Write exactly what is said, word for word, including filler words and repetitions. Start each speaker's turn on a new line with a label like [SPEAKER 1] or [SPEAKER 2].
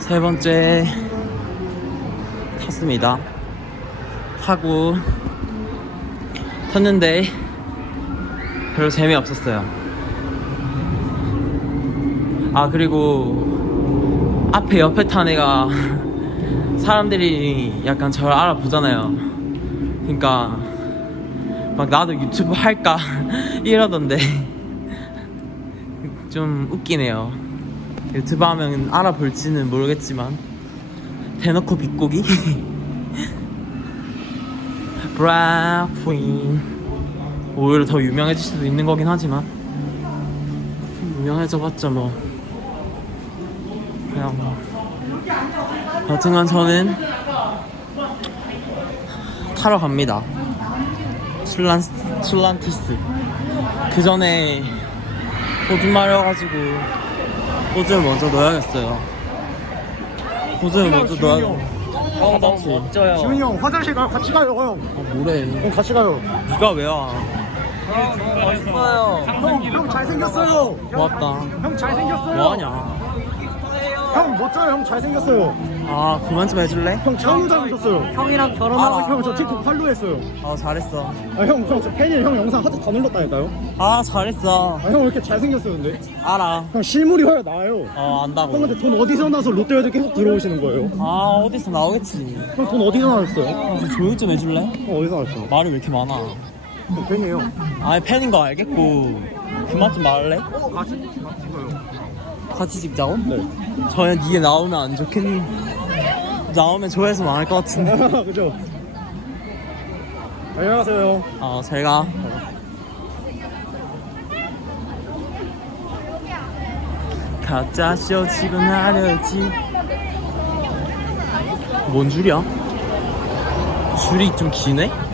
[SPEAKER 1] 세 번째 탔습니다. 타고 탔는데 별로 재미없었어요. 아, 그리고 앞에 옆에 탄 애가 사람들이 약간 저를 알아보잖아요. 그러니까 막 나도 유튜브 할까 이러던데 좀 웃기네요. 유튜브 하면 알아볼지는 모르겠지만 대놓고 비꼬기. 브라퀸 오히려 더 유명해질 수도 있는 거긴 하지만 유명해져봤자 뭐 그냥 뭐 여튼간 저는 타러 갑니다. 툴란, 툴란티스. 그 전에 호주 마려가지고 호주를 먼저 넣어야겠어요. 호주를 먼저 넣어야겠어요. 화장실.
[SPEAKER 2] 멋져요.
[SPEAKER 3] 지훈이 형 화장실 가요. 같이 가요 형.
[SPEAKER 1] 아, 뭐래.
[SPEAKER 3] 형 같이 가요.
[SPEAKER 1] 니가 왜 와?
[SPEAKER 2] 멋있어요.
[SPEAKER 3] 형, 형 잘생겼어요.
[SPEAKER 1] 고맙다.
[SPEAKER 3] 형 잘생겼어요.
[SPEAKER 1] 뭐하냐?
[SPEAKER 3] 형 멋져요. 형 잘생겼어요.
[SPEAKER 1] 아, 그만 좀 해줄래?
[SPEAKER 3] 형 처음 닮으셨어요.
[SPEAKER 2] 형이랑 결혼하고
[SPEAKER 1] 아,
[SPEAKER 3] 형 저 틱톡 팔로우했어요.
[SPEAKER 1] 아, 잘했어.
[SPEAKER 3] 아, 형, 형 저 팬이에요. 형 영상 하트 다 눌렀다니까요.
[SPEAKER 1] 아, 잘했어.
[SPEAKER 3] 아, 형 왜 이렇게 잘생겼어요 근데?
[SPEAKER 1] 알아.
[SPEAKER 3] 형 실물이 훨씬 나아요.
[SPEAKER 1] 어, 안다고.
[SPEAKER 3] 형 근데 돈 어디서 나서 롯데월드 계속 들어오시는 거예요?
[SPEAKER 1] 아, 어디서 나오겠지.
[SPEAKER 3] 형 돈 어디서 나왔어요?
[SPEAKER 1] 아, 좀 조용히 좀 해줄래?
[SPEAKER 3] 형 어디서 나왔어요?
[SPEAKER 1] 말이 왜 이렇게 많아?
[SPEAKER 3] 형 팬이에요.
[SPEAKER 1] 아, 팬인 거 알겠고 그만 좀 말할래?
[SPEAKER 3] 어, 같이 같이 찍어요.
[SPEAKER 1] 같이 찍자고?
[SPEAKER 3] 네.
[SPEAKER 1] 전에 니가 나오면 안 좋겠니? 나오면 조회수 많을 것 같은데.
[SPEAKER 3] 그죠? 안녕하세요.
[SPEAKER 1] 어, 잘 가. 가짜 쇼 지금 하려지. 뭔 줄이야? 줄이 좀 기네?